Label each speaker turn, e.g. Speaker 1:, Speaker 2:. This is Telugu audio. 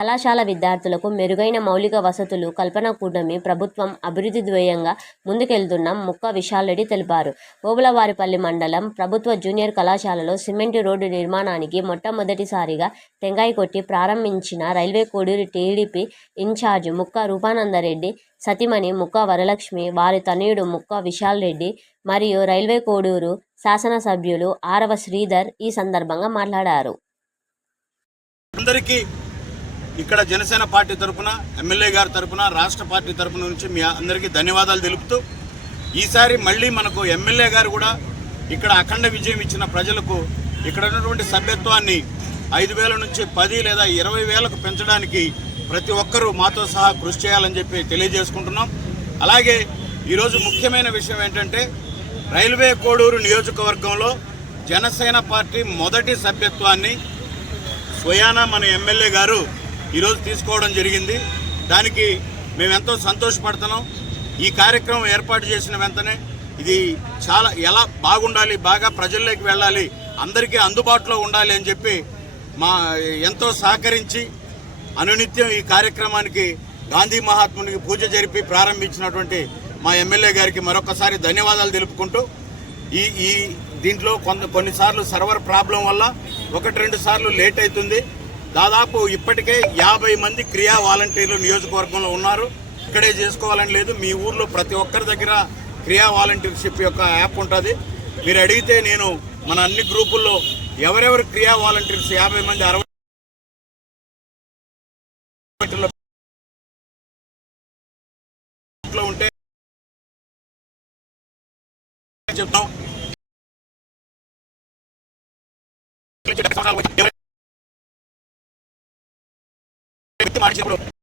Speaker 1: కళాశాల విద్యార్థులకు మెరుగైన మౌలిక వసతులు కల్పన కూటమి ప్రభుత్వం అభివృద్ధి ధ్యేయంగా ముందుకెళ్తున్న ముక్క విశాలరెడ్డి తెలిపారు. ఓబులవారిపల్లి మండలం ప్రభుత్వ జూనియర్ కళాశాలలో సిమెంట్ రోడ్డు నిర్మాణానికి మొట్టమొదటిసారిగా టెంకాయ కొట్టి ప్రారంభించిన రైల్వే కోడూరు టీడీపీ ఇన్ఛార్జ్ ముక్క రూపానందరెడ్డి సతిమణి ముక్క వరలక్ష్మి వారి తనయుడు ముక్క విశాల్ రెడ్డి మరియు రైల్వే కోడూరు శాసనసభ్యులు ఆరవ శ్రీధర్ ఈ సందర్భంగా మాట్లాడారు.
Speaker 2: అందరికీ ఇక్కడ జనసేన పార్టీ తరఫున ఎమ్మెల్యే గారి తరఫున రాష్ట్ర పార్టీ తరఫున నుంచి మీ అందరికీ ధన్యవాదాలు తెలుపుతూ ఈసారి మళ్ళీ మనకు ఎమ్మెల్యే గారు కూడా ఇక్కడ అఖండ విజయం ఇచ్చిన ప్రజలకు ఇక్కడ ఉన్నటువంటి సభ్యత్వాన్ని ఐదు వేల నుంచి పది లేదా ఇరవై వేలకు పెంచడానికి ప్రతి ఒక్కరూ మాతో సహా కృషి చేయాలని చెప్పి తెలియజేసుకుంటున్నాం. అలాగే ఈరోజు ముఖ్యమైన విషయం ఏంటంటే రైల్వే కోడూరు నియోజకవర్గంలో జనసేన పార్టీ మొదటి సభ్యత్వాన్ని స్వయానా మన ఎమ్మెల్యే గారు ఈరోజు తీసుకోవడం జరిగింది. దానికి మేము ఎంతో సంతోషపడుతున్నాం. ఈ కార్యక్రమం ఏర్పాటు చేసిన వెంటనే ఇది చాలా ఎలా బాగుండాలి బాగా ప్రజల్లోకి వెళ్ళాలి అందరికీ అందుబాటులో ఉండాలి అని చెప్పి మా ఎంతో సహకరించి అనునిత్యం ఈ కార్యక్రమానికి గాంధీ మహాత్మునికి పూజ జరిపి ప్రారంభించినటువంటి మా ఎమ్మెల్యే గారికి మరొకసారి ధన్యవాదాలు తెలుపుకుంటూ ఈ ఈ దీంట్లో కొంత కొన్నిసార్లు సర్వర్ ప్రాబ్లం వల్ల ఒకటి రెండు సార్లు లేట్ అవుతుంది. దాదాపు ఇప్పటికే యాభై మంది క్రియా వాలంటీర్లు నియోజకవర్గంలో ఉన్నారు. ఇక్కడే చేసుకోవాలని లేదు. మీ ఊర్లో ప్రతి ఒక్కరి దగ్గర క్రియా వాలంటీర్షిప్ యొక్క యాప్ ఉంటుంది. మీరు అడిగితే నేను మన అన్ని గ్రూపుల్లో ఎవరెవరు క్రియా వాలంటీర్స్ యాభై మంది అరవై ఉంటే చెప్తాం. மாடிச்சு